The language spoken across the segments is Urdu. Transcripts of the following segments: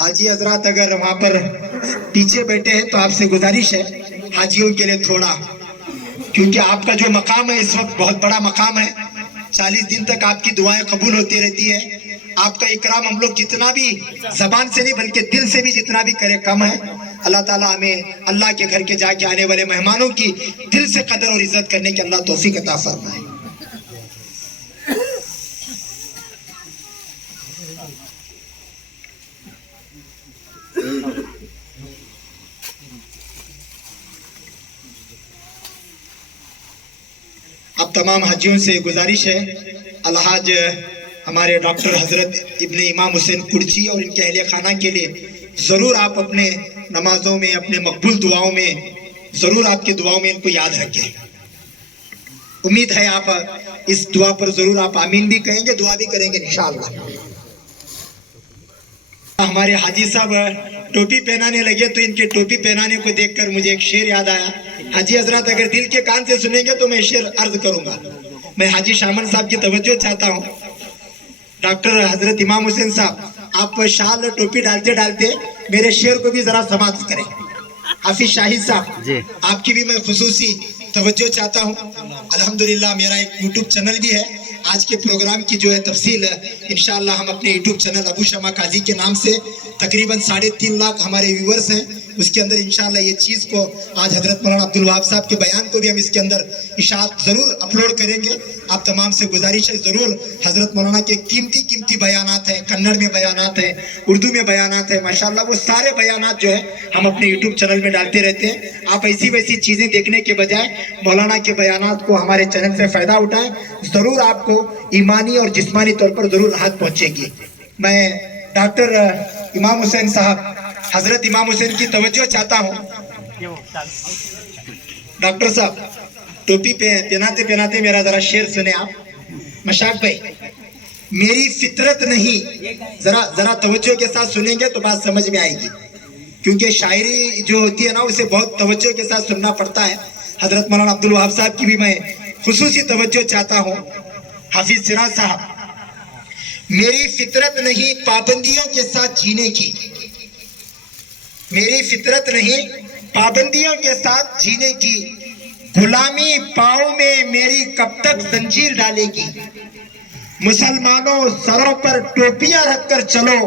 حاجی حضرات اگر وہاں پر پیچھے بیٹھے ہیں تو آپ سے گزارش ہے حاجیوں کے لیے تھوڑا، کیونکہ آپ کا جو مقام ہے اس وقت بہت بڑا مقام ہے، 40 دن تک آپ کی دعائیں قبول ہوتی رہتی ہے. آپ کا اکرام ہم لوگ جتنا بھی زبان سے نہیں بلکہ دل سے بھی جتنا بھی کرے کم ہے. اللہ تعالیٰ ہمیں اللہ کے گھر کے جا کے آنے والے مہمانوں کی دل سے قدر اور عزت کرنے کی اللہ توفیق عطا فرمائے. اب تمام حاجیوں سے گزارش ہے، الحاج ہمارے ڈاکٹر حضرت ابن امام حسین کرچی اور ان کے اہل خانہ کے لیے ضرور آپ اپنے نمازوں میں، اپنے مقبول دعاؤں میں ضرور آپ کی دعاؤں میں ان کو یاد رکھیں. امید ہے آپ اس دعا پر ضرور آپ آمین بھی کہیں گے، دعا بھی کریں گے انشاءاللہ. ہمارے حاجی صاحب ٹوپی پہنانے لگے تو ان کے ٹوپی پہنانے کو دیکھ کر مجھے ایک شعر یاد آیا. حاجی حضرات اگر دل کے کان سے سنیں گے تو میں شعر عرض کروں گا. میں حاجی شامن صاحب کی توجہ چاہتا ہوں. ڈاکٹر حضرت امام حسین صاحب آپ شال ٹوپی ڈالتے ڈالتے میرے شعر کو بھی ذرا سماعت کریں. حافظ شاہد صاحب آپ کی بھی میں خصوصی توجہ چاہتا ہوں. الحمدللہ میرا ایک یوٹیوب چینل بھی ہے. آج کے پروگرام کی جو ہے تفصیل انشاءاللہ ہم اپنے یوٹیوب چینل ابو شمع قاضی کے نام سے تقریباً 3.5 لاکھ ہمارے ویورز ہیں، اس کے اندر انشاءاللہ یہ چیز کو آج حضرت مولانا عبدالوہاب صاحب کے بیان کو بھی ہم اس کے اندر اشاعت ضرور اپلوڈ کریں گے. آپ تمام سے گزارش ہے ضرور حضرت مولانا کے قیمتی بیانات ہیں، کنڑ میں بیانات ہیں، اردو میں بیانات ہیں، ماشاءاللہ وہ سارے بیانات جو ہے ہم اپنے یوٹیوب چینل میں ڈالتے رہتے ہیں. آپ ایسی ویسی چیزیں دیکھنے کے بجائے مولانا کے بیانات کو ہمارے چینل سے فائدہ اٹھائیں، ضرور آپ کو ایمانی اور جسمانی طور پر ضرور راحت پہنچے گی. میں ڈاکٹر امام حسین صاحب حضرت امام حسین کی توجہ چاہتا ہوں. ڈاکٹر صاحب ٹوپی پہناتے پہناتے میرا ذرا شعر سنیں آپ. مشاق بھائی میری فطرت نہیں، ذرا توجہ کے ساتھ سنیں گے تو بات سمجھ میں آئے گی، کیونکہ شاعری جو ہوتی ہے نا اسے بہت توجہ کے ساتھ سننا پڑتا ہے. حضرت مولانا عبدالوہاب صاحب کی بھی میں خصوصی توجہ چاہتا ہوں. حافظ سراج صاحب میری فطرت نہیں پابندیوں کے ساتھ جینے کی، میری فطرت نہیں پابندیوں کے ساتھ جینے کی، غلامی پاؤں میں میری کب تک زنجیر ڈالے گی، مسلمانوں سروں پر ٹوپیاں رکھ کر چلو،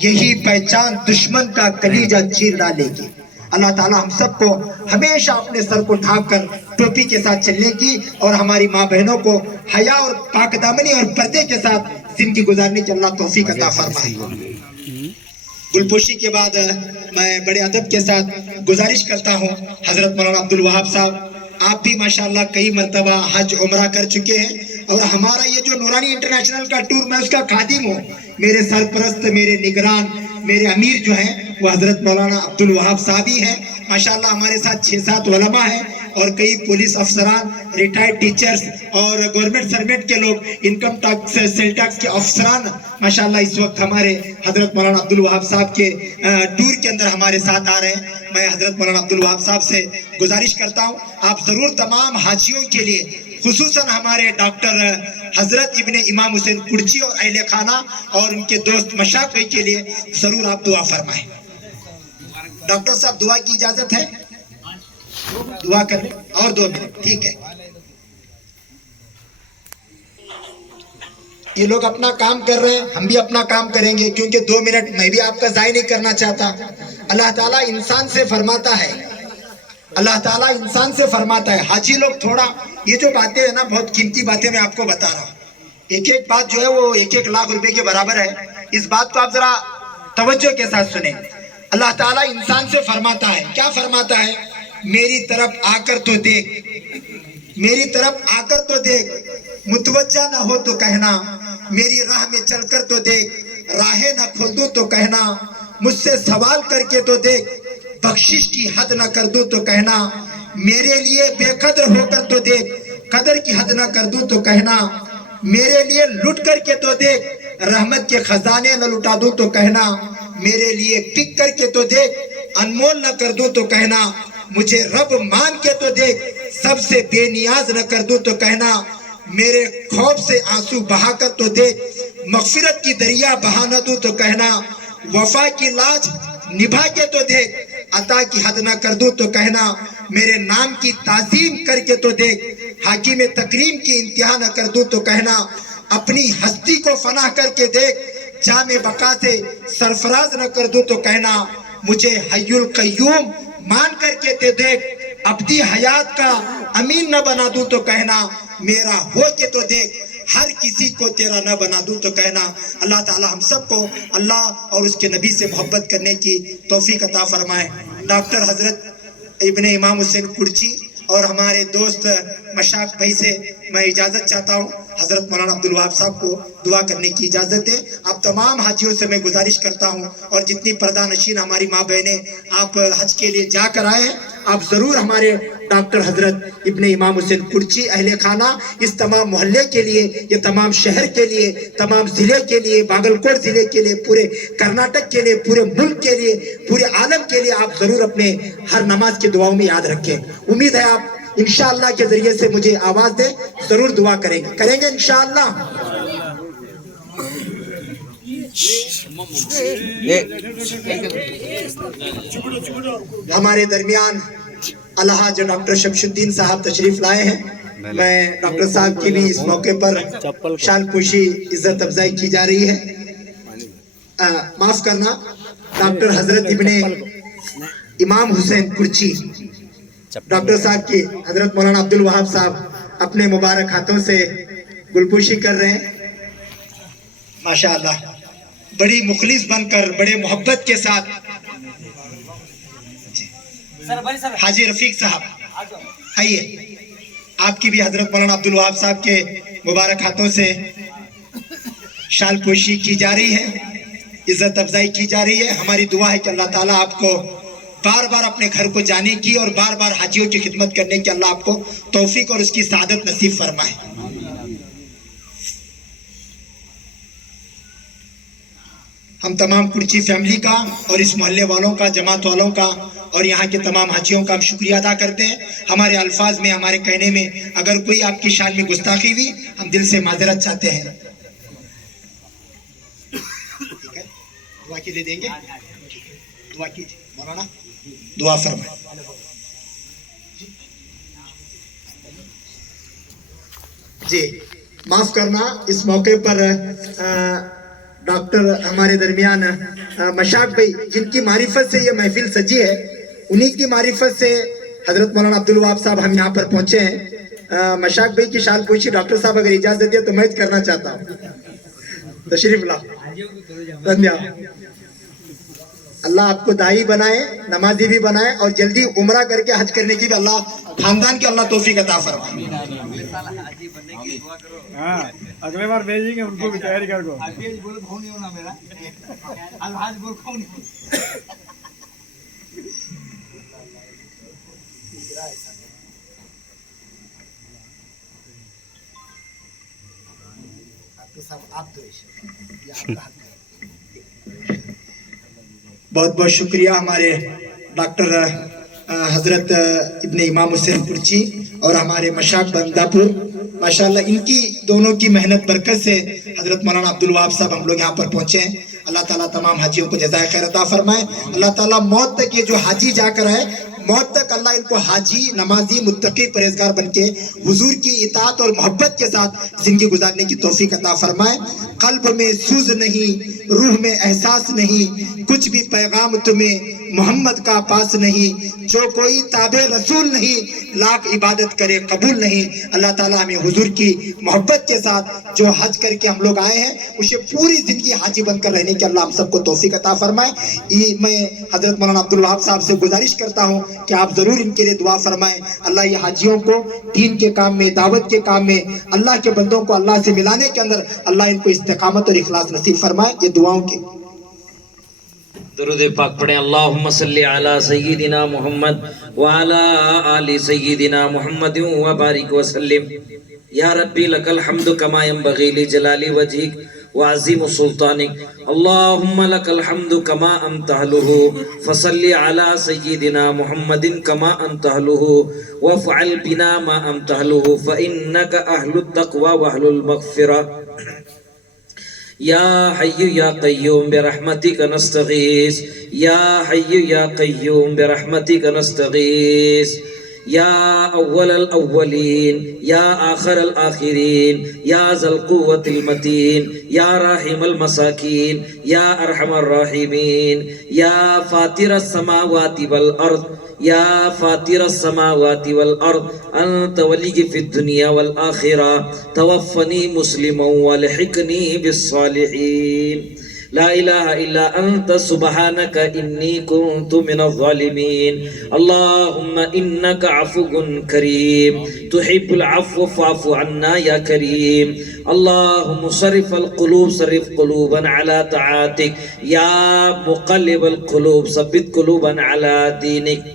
یہی پہچان دشمن کا کلیجہ چیر ڈالے گی. اللہ تعالیٰ ہم سب کو ہمیشہ اپنے سر کو ڈھانپ کر ٹوپی کے ساتھ چلنے کی اور ہماری ماں بہنوں کو حیا اور پاک دامنی اور پردے کے ساتھ زندگی گزارنے کی اللہ توفیق عطا فرمائے. گلپوشی کے بعد میں بڑے ادب کے ساتھ گزارش کرتا ہوں حضرت مولانا عبدالوہاب صاحب آپ بھی ماشاءاللہ کئی مرتبہ حج عمرہ کر چکے ہیں، اور ہمارا یہ جو نورانی انٹرنیشنل کا ٹور میں اس کا خادم ہوں. میرے سرپرست، میرے نگران، میرے امیر جو ہیں وہ حضرت مولانا عبدالوہاب صاحب ہی ہیں. ماشاءاللہ ہمارے ساتھ 6-7 علماء ہیں اور کئی پولیس افسران، ریٹائرڈ ٹیچرز اور گورنمنٹ سروینٹ کے لوگ، انکم ٹیکس سیل ٹیکس کے افسران ماشاءاللہ اس وقت ہمارے حضرت مولانا عبدالوہاب صاحب کے ٹور کے اندر ہمارے ساتھ آ رہے ہیں. میں حضرت مولانا عبدالوہاب صاحب سے گزارش کرتا ہوں آپ ضرور تمام حاجیوں کے لیے، خصوصاً ہمارے ڈاکٹر حضرت ابن امام حسین کرچی اور اہل خانہ اور ان کے دوست مشاق بھائی کے لیے ضرور آپ دعا فرمائیں. ڈاکٹر صاحب دعا کی اجازت ہے؟ دعا کر لیں اور 2 منٹ ٹھیک ہے. یہ لوگ اپنا کام کر رہے ہیں، ہم بھی اپنا کام کریں گے، کیونکہ 2 منٹ میں بھی آپ کا ضائع نہیں کرنا چاہتا. اللہ تعالیٰ انسان سے فرماتا ہے، اللہ تعالیٰ انسان سے فرماتا ہے حاجی لوگ تھوڑا یہ جو باتیں ہیں نا بہت قیمتی باتیں میں آپ کو بتا رہا ہوں. ایک بات جو ہے وہ 1 لاکھ روپے کے برابر ہے. اس بات کو آپ ذرا توجہ کے ساتھ سنیں. اللہ تعالیٰ انسان سے فرماتا ہے، کیا فرماتا ہے؟ میری طرف آ کر تو دیکھ، میری طرف آ کر تو دیکھ، متوجہ نہ ہو تو کہنا، میری راہ میں چل کر تو دیکھ، راہیں نہ کھول دوں تو کہنا، مجھ سے سوال کر کے تو دیکھ، بخشش کی حد نہ کر دوں تو کہنا، میرے لیے بے قدر ہو کر تو دیکھ، قدر کی حد نہ کر دوں تو کہنا، میرے لیے لٹ کر کے تو دیکھ، رحمت کے خزانے نہ لٹا دوں تو کہنا، میرے لیے بک کر کے تو دیکھ، انمول نہ کر دوں تو کہنا، مجھے رب مان کے تو دیکھ، سب سے بے نیاز نہ کر دوں تو کہنا، میرے خوف سے آنسو بہا کر تو دیکھ، مغفرت کی دریا بہا نہ دوں تو کہنا، وفا کی لاج نبھا کے تو دیکھ، عطا کی حد نہ کر دوں تو کہنا میرے نام کی تعظیم کر کے تو دیکھ، حاکم تکریم کی انتہا نہ کر دوں تو کہنا اپنی ہستی کو فنا کر کے دیکھ، جام بقا سے سرفراز نہ کر دوں تو کہنا مجھے حی القیوم مان کر کے تے دیکھ، ابدی حیات کا امین نہ بنا دوں تو کہنا میرا ہو کے تو دیکھ، ہر کسی کو تیرا نہ بنا دوں تو کہنا۔ اللہ تعالی ہم سب کو اللہ اور اس کے نبی سے محبت کرنے کی توفیق عطا فرمائے۔ ڈاکٹر حضرت ابن امام حسین کرچی اور ہمارے دوست مشاق بھائی سے میں اجازت چاہتا ہوں، حضرت مولانا عبدالوہاب صاحب کو دعا کرنے کی اجازت ہے۔ آپ تمام حاجیوں سے میں گزارش کرتا ہوں، اور جتنی پردہ نشین ہماری ماں بہنیں آپ حج کے لیے جا کر آئے ہیں، آپ ضرور ہمارے ڈاکٹر حضرت ابن امام حسین کرچی اہل خانہ اس تمام محلے کے لیے، یہ تمام شہر کے لیے، تمام ضلع کے لیے، باگل کوٹ ضلع کے لیے، پورے کرناٹک کے لیے، پورے ملک کے لیے، پورے عالم کے لیے آپ ضرور اپنے ہر نماز کی دعاؤں میں یاد رکھیں۔ امید ہے آپ انشاءاللہ کے ذریعے سے مجھے آواز دیں، ضرور دعا کریں گے انشاءاللہ۔ ہمارے درمیان الحاج ڈاکٹر شمش الدین صاحب تشریف لائے ہیں، میں ڈاکٹر صاحب کی بھی اس موقع پر شان پوشی عزت افزائی کی جا رہی ہے۔ معاف کرنا، ڈاکٹر حضرت ابن امام حسین کرچی ڈاکٹر صاحب کی حضرت مولانا عبدالوہاب صاحب اپنے مبارک ہاتھوں سے گلپوشی کر رہے ہیں۔ ماشاءاللہ بڑی مخلص بن کر، بڑے محبت کے ساتھ حاجی رفیق صاحب آئیے، آپ کی بھی حضرت مولانا عبدالوہاب صاحب کے مبارک ہاتھوں سے شال پوشی کی جا رہی ہے، عزت افزائی کی جا رہی ہے۔ ہماری دعا ہے کہ اللہ تعالیٰ آپ کو بار بار اپنے گھر کو جانے کی اور بار بار حاجیوں کی خدمت کرنے کی اللہ آپ کو توفیق اور اس کی سعادت نصیب فرمائے۔ ہم تمام کرچی فیملی کا اور اس محلے والوں کا، جماعت والوں کا اور یہاں کے تمام حاجیوں کا ہم شکریہ ادا کرتے ہیں۔ ہمارے الفاظ میں، ہمارے کہنے میں اگر کوئی آپ کی شان میں گستاخی ہوئی، ہم دل سے معذرت چاہتے ہیں۔ دعا کے لیے دیں گے، دعا کیجیے مولانا، دعا فرمائے۔ جی معاف کرنا، اس موقع پر ڈاکٹر ہمارے درمیان مشاق بھائی جن کی معرفت سے یہ محفل سجی ہے، انہی کی معرفت سے حضرت مولانا عبدالوہاب صاحب ہم یہاں پر پہنچے ہیں۔ مشاق بھائی کی شال پوشی ڈاکٹر صاحب اگر اجازت دے تو میں کرنا چاہتا ہوں، تشریف لا۔ اللہ آپ کو داعی بنائے، نمازی بھی بنائے، اور جلدی عمرہ کر کے حج کرنے کی بھی اللہ خاندان کے اللہ توفیق عطا فرمائے۔ اگلے بار بھیجیں گے ان کو بھی تیاری کر کو۔ بہت بہت شکریہ ہمارے ڈاکٹر حضرت ابن امام حسین کرچی اور ہمارے مشاق بندہ پور، ماشاءاللہ ان کی دونوں کی محنت برکت سے حضرت مولانا عبدالوہاب صاحب ہم لوگ یہاں پر پہنچے ہیں۔ اللہ تعالیٰ تمام حاجیوں کو جزائے خیر عطا فرمائے۔ اللہ تعالیٰ موت تک یہ جو حاجی جا کر آئے، موت تک اللہ ان کو حاجی، نمازی، متقی، پرہیزگار بن کے حضور کی اطاعت اور محبت کے ساتھ زندگی گزارنے کی توفیق عطا فرمائے۔ قلب میں سوز نہیں، روح میں احساس نہیں، کچھ بھی پیغام تمہیں محمد کا پاس نہیں، جو کوئی تابع رسول نہیں، لاکھ عبادت کرے قبول نہیں۔ اللہ تعالیٰ ہمیں حضور کی محبت کے ساتھ جو حج کر کے ہم لوگ آئے ہیں، اسے پوری زندگی حاجی بن کر رہنے کی اللہ ہم سب کو توفیق عطا فرمائے۔ میں حضرت مولانا عبدالوہاب صاحب سے گزارش کرتا ہوں کہ آپ ضرور ان کے لیے دعا فرمائیں۔ اللہ یہ حاجیوں کو دین کے کام میں، دعوت کے کام میں، اللہ کے بندوں کو اللہ سے ملانے کے اندر اللہ ان کو استقامت اور اخلاص نصیب فرمائے۔ یہ دعاؤں کی درود پاک پڑھیں۔ اللہم صلی علی سیدنا محمد وعلی آل سیدنا محمد وبارک وسلم۔ یا ربی لک الحمد کما ینبغی لجلال وجہک وعظیم سلطانک۔ اللہم لک الحمد کما انت اہلہ فصلی علی سیدنا محمد کما انت اہلہ وافعل بنا ما انت اہلہ فانک اہل التقوی واہل المغفرہ۔ یا حی یا قیوم برحمتک نستغیث یا حی یا قیوم برحمتک نستغیث یا اول الاولین یا آخر الآخرین یا ذا القوة المتین یا راحم المساکین یا ارحم الراحمین یا فاطر السماوات والارض یا فاطر السماوات والارض انت ولی فی الدنیا والآخرہ توفنی مسلما والحقنی بالصالحین لا الہ الا انت سبحانک انی کنت من الظالمین اللہم انک عفو کریم تحب العفو فاعف عنا یا کریم اللہم صرف القلوب صرف قلوبا علی طاعتک یا مقلب القلوب ثبت قلوبا علی دینک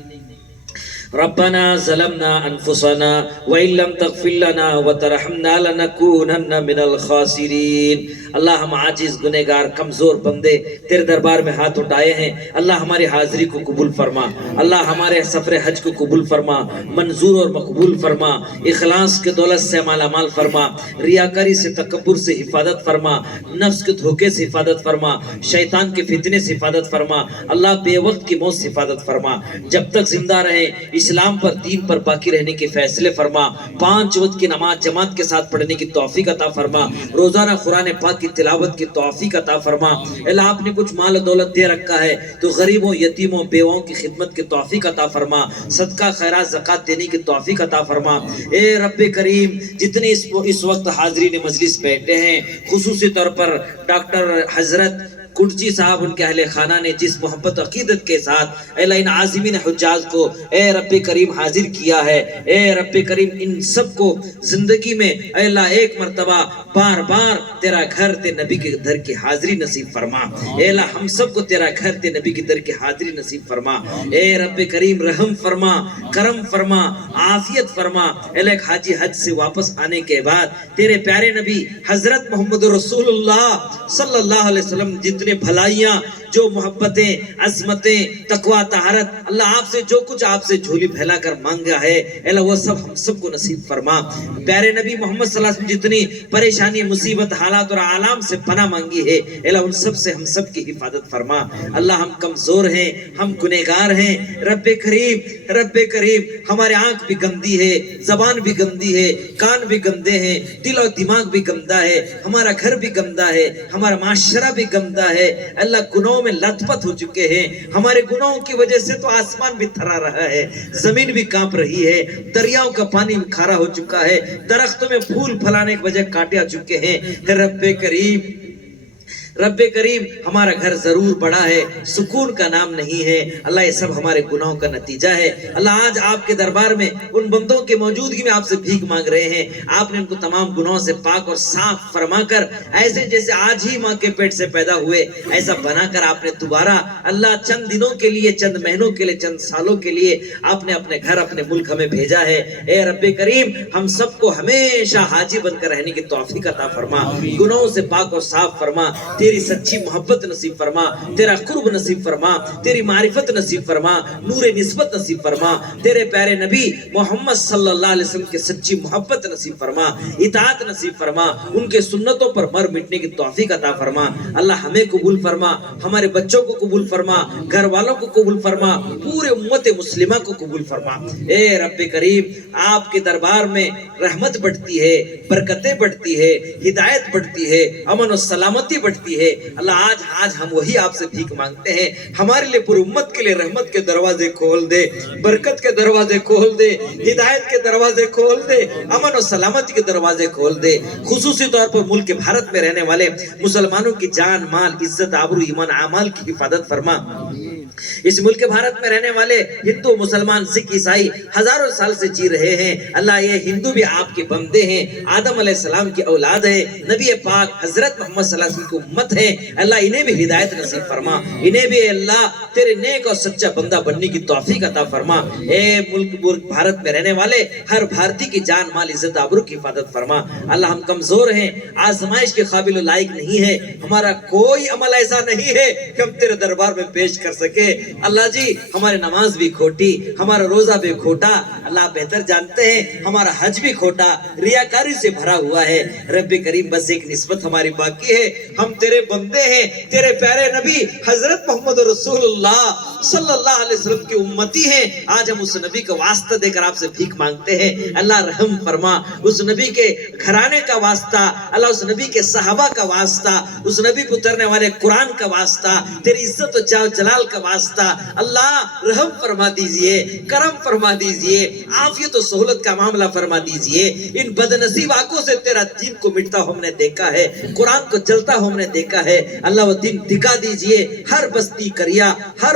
ربنا ظلمنا انفسنا وان لم تغفر لنا وترحمنا لنكونن من الخاسرین اللہ ہم عاجز گنہگار کمزور بندے تیرے دربار میں ہاتھ اٹھائے ہیں، اللہ ہماری حاضری کو قبول فرما، اللہ ہمارے سفر حج کو قبول فرما، منظور اور مقبول فرما، اخلاص کے دولت سے مالا مال فرما، ریاکاری سے تکبر سے حفاظت فرما، نفس کے دھوکے سے حفاظت فرما، شیطان کے فتنے سے حفاظت فرما، اللہ بے وقت کی موت سے حفاظت فرما، جب تک زندہ رہے اسلام پر دین پر باقی رہنے کے فیصلے فرما، 5 وقت کی نماز جماعت کے ساتھ پڑھنے کی توفیق عطا فرما، روزانہ قرآن پاک کی تلاوت کی توفیق عطا فرما، اللہ آپ نے کچھ مال و دولت دے رکھا ہے تو غریبوں یتیموں بیواؤں کی خدمت کی توفیق عطا فرما، صدقہ خیرات زکوٰۃ دینے کی توفیق عطا فرما، اے رب کریم جتنے اس وقت حاضرین مجلس بیٹھے ہیں، خصوصی طور پر ڈاکٹر حضرت کڑچی صاحب ان کے اہل خانہ نے جس محبت و عقیدت کے ساتھ اللہ ان عازمین حجاج کو اے رب کریم حاضر کیا ہے، اے رب کریم ان سب کو زندگی میں اے اللہ ایک مرتبہ بار بار تیرا گھر تے نبی کے در کی حاضری نصیب فرما، اے اللہ ہم سب کو تیرا گھر تے نبی کے در کی حاضری نصیب فرما، اے رب کریم رحم فرما، کرم فرما، عافیت فرما، اے اللہ حاجی حج سے واپس آنے کے بعد تیرے پیارے نبی حضرت محمد رسول اللہ صلی اللہ علیہ وسلم جتنے بھلائیاں جو محبتیں عظمتیں تقوی طہارت اللہ آپ سے جو کچھ آپ سے جھولی پھیلا کر مانگا ہے اللہ وہ سب ہم سب کو نصیب فرما، پیارے نبی محمد صلی اللہ علیہ وسلم جتنی پریشانی مصیبت حالات اور عالم سے پناہ مانگی ہے اللہ ان سب سے ہم سب کی حفاظت فرما، اللہ ہم کمزور ہیں ہم گنہگار ہیں، رب کریم ہمارے آنکھ بھی گندی ہے، زبان بھی گندی ہے، کان بھی گندے ہیں، دل اور دماغ بھی گندا ہے، ہمارا گھر بھی گندا ہے، ہمارا معاشرہ بھی گندا ہے، اللہ گناہوں میں لت پت ہو چکے ہیں، ہمارے گناہوں کی وجہ سے تو آسمان بھی تھرا رہا ہے، زمین بھی کانپ رہی ہے، دریاؤں کا پانی بھی کھارا ہو چکا ہے، درختوں میں پھول پھلانے کی وجہ کاٹے آ چکے ہیں، رب کریم ہمارا گھر ضرور بڑا ہے، سکون کا نام نہیں ہے، اللہ یہ سب ہمارے گناہوں کا نتیجہ ہے، اللہ آج آپ کے دربار میں ان بندوں کے موجودگی میں آپ سے بھیک مانگ رہے ہیں، آپ نے ان کو تمام گناہوں سے پاک اور صاف فرما کر ایسے جیسے آج ہی ماں کے پیٹ سے پیدا ہوئے ایسا بنا کر آپ نے دوبارہ اللہ چند دنوں کے لیے چند مہینوں کے لیے چند سالوں کے لیے آپ نے اپنے گھر اپنے ملک ہمیں بھیجا ہے، اے رب کریم ہم سب کو ہمیشہ حاجی بن کر رہنے کی توفیق عطا فرما، گناہوں سے پاک اور صاف فرما، تیری سچی محبت نصیب فرما، تیرا قرب نصیب فرما، تیری معرفت نصیب فرما، نور نسبت نصیب فرما، تیرے پیارے نبی محمد صلی اللہ علیہ وسلم کے سچی محبت نصیب فرما، اطاعت نصیب فرما، ان کے سنتوں پر مر مٹنے کی توفیق عطا فرما، اللہ ہمیں قبول فرما، ہمارے بچوں کو قبول فرما، گھر والوں کو قبول فرما، پورے امت مسلمہ کو قبول فرما، اے رب کریم آپ کے دربار میں رحمت بڑھتی ہے، برکتیں بڑھتی ہے، ہدایت بڑھتی ہے، امن و سلامتی بڑھتی ہے، اللہ آج ہم وہی آپ سے بھیک مانگتے ہیں، ہمارے لیے پوری امت کے لیے رحمت کے دروازے کھول دے، برکت کے دروازے کھول دے، ہدایت کے دروازے کھول دے، امن و سلامتی کے دروازے کھول دے، خصوصی طور پر ملک بھارت میں رہنے والے مسلمانوں کی جان مال عزت آبرو ایمان اعمال کی حفاظت فرما، اس ملک بھارت میں رہنے والے ہندو مسلمان سکھ عیسائی ہزاروں سال سے جی رہے ہیں، اللہ یہ ہندو بھی آپ کے بندے ہیں، آدم علیہ السلام کی اولاد ہے، نبی پاک حضرت محمد صلی اللہ علیہ وسلم کی امت ہے، اللہ انہیں بھی ہدایت نصیب فرما، انہیں بھی اللہ تیرے نیک اور سچا بندہ بننے کی توفیق عطا فرما، اے ملک بھارت میں رہنے والے ہر بھارتی کی جان مال عزت آبرو کی حفاظت فرما، اللہ ہم کمزور ہیں، آزمائش کے قابل و لائق نہیں ہے، ہمارا کوئی عمل ایسا نہیں ہے کہ ہم تیرے دربار میں پیش کر سکے کے اللہ جی ہمارے نماز بھی کھوٹی, ہمارا روزہ بھی کھوٹا, اللہ بہتر جانتے ہیں ہمارا حج بھی کھوٹا, ریاکاری سے بھرا ہوا ہے. رب کریم بس ایک نسبت ہماری باقی ہے, ہم تیرے بندے ہیں, تیرے پیارے نبی حضرت محمد رسول اللہ صلی اللہ علیہ وسلم کی امتی ہیں. آج ہم اس نبی کا واسطہ دے کر آپ سے بھیک مانگتے ہیں, اللہ رحم فرما. اس نبی کے گھرانے کا واسطہ, اللہ اس نبی کے صحابہ کا واسطہ, اس نبی کو اترنے والے قرآن کا واسطہ, تیری عزت و جلال کا واسطہ, اللہ رحم فرما دیجئے, کرم فرما دیجئے, عافیت و سہولت کا معاملہ فرما دیجئے. ان بد نصیب آنکھوں سے تیرا دین کو مٹتا ہم نے دیکھا ہے, قرآن کو چلتا ہم نے دیکھا ہے. اللہ وہ دین دکھا دیجئے. ہر بستی کریا, ہر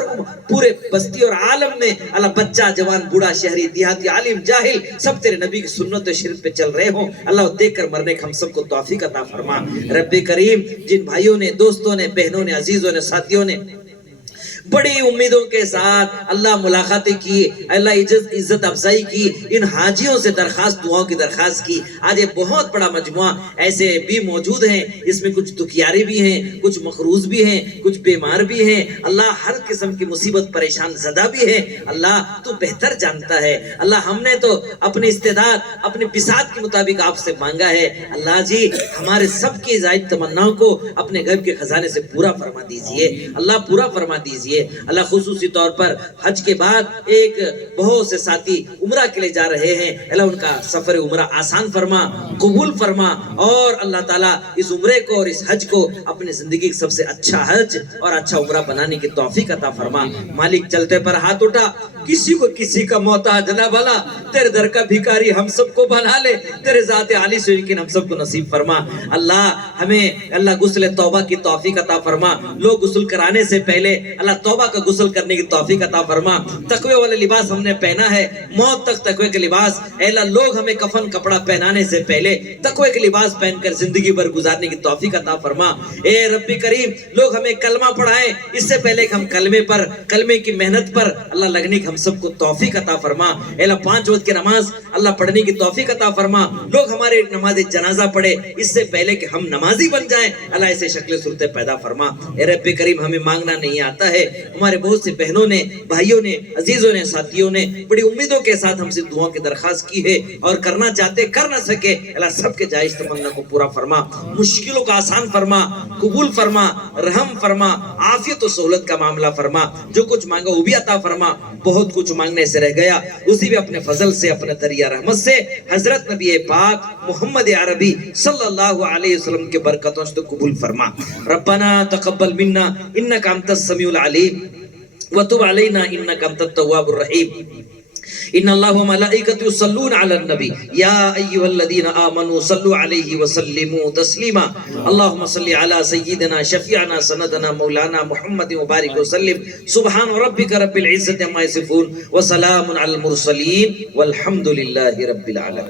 پورے بستی اور عالم میں اللہ بچہ جوان بوڑھا شہری دیہاتی عالم جاہل سب تیرے نبی کی سنت و شریعت پہ چل رہے ہوں. اللہ وہ دیکھ کر مرنے کا ہم سب کو توفیق عطا فرما. رب کریم جن بھائیوں نے, دوستوں نے, بہنوں نے, عزیزوں نے, ساتھیوں نے بڑی امیدوں کے ساتھ اللہ ملاقاتیں کی, اللہ عزت افزائی کی, ان حاجیوں سے درخواست, دعاؤں کی درخواست کی. آج یہ بہت بڑا مجموعہ ایسے بھی موجود ہیں, اس میں کچھ دکھیارے بھی ہیں, کچھ مقروض بھی ہیں, کچھ بیمار بھی ہیں. اللہ ہر قسم کی مصیبت پریشان زدہ بھی ہے. اللہ تو بہتر جانتا ہے. اللہ ہم نے تو اپنی استعداد, اپنی بساط کے مطابق آپ سے مانگا ہے. اللہ جی ہمارے سب کی زائد تمناؤں کو اپنے غیب کے خزانے سے پورا فرما دیجئے. اللہ پورا فرما دیجئے. اللہ خصوصی طور پر حج کے بعد ایک بہت سے ساتھی عمرہ کے لیے جا رہے ہیں, اللہ ان کا سفر عمرہ آسان فرما, قبول فرما, اور اللہ تعالیٰ اس عمرے کو اور اس حج کو اپنی زندگی کا سب سے اچھا حج اور اچھا عمرہ بنانے کی توفیق عطا فرما. مالک چلتے پر ہاتھ اٹھا, کسی کو کسی کا محتاج نہ بنا, تیرے در کا بھیکاری ہم سب کو بنا لے, تیرے ذات عالی سے یقین ہم سب کو نصیب فرما. اللہ ہمیں اللہ غسل توبہ کی توفیق عطا فرما. لوگ غسل کرانے سے پہلے اللہ توبہ کا غسل کرنے کی توفیق عطا فرما. تقوی والے لباس ہم نے پہنا ہے, موت تک تقوی کے لباس. اے اللہ لوگ ہمیں کفن کپڑا پہنانے سے پہلے تقوی کے لباس پہن کر زندگی بھر گزارنے کی توفیق عطا فرما. اے رب کریم لوگ ہمیں کلمہ پڑھائیں اس سے پہلے کہ ہم کلمے کی محنت پر اللہ لگنے کی ہم سب کو توفیق عطا فرما. اے اللہ 5 وقت کی نماز اللہ پڑھنے کی توفیق عطا فرما. لوگ ہمارے نماز جنازہ پڑھے اس سے پہلے کہ ہم نمازی بن جائیں, اللہ ایسے شکل صورتیں پیدا فرما. اے رب کریم ہمیں مانگنا نہیں آتا ہے, ہمارے بہت سے بہنوں نے, بھائیوں نے, عزیزوں نے, ساتھیوں نے بڑی امیدوں کے ساتھ ہم سے دعاؤں کی درخواست کی ہے اور کرنا چاہتے کر نہ سکے. اللہ سب کے جائز تمنا کو پورا فرما, مشکلوں کو آسان فرما, قبول فرما, رحم فرما, عافیت و سہولت کا معاملہ فرما. جو کچھ مانگا وہ بھی عطا فرما. بہت کچھ مانگنے سے رہ گیا, اسی بھی اپنے فضل سے, اپنے دریا رحمت سے حضرت نبی پاک محمد عربی صلی اللہ علیہ وسلم کے برکتوں سے قبول فرما. ربنا تقبل منا انک انت السمیع العلیم وتب علینا انک انت التواب الرحیم. ان اللہ و ملائکته یصلون علی النبی یا ایھا الذین آمنوا صلوا علیہ وسلموا تسلیما. اللهم صل علی سیدنا شفیعنا سندنا مولانا محمد وبارک وسلم. سبحان ربک رب العزة عما یصفون وسلام علی المرسلین والحمد للہ رب العالمین.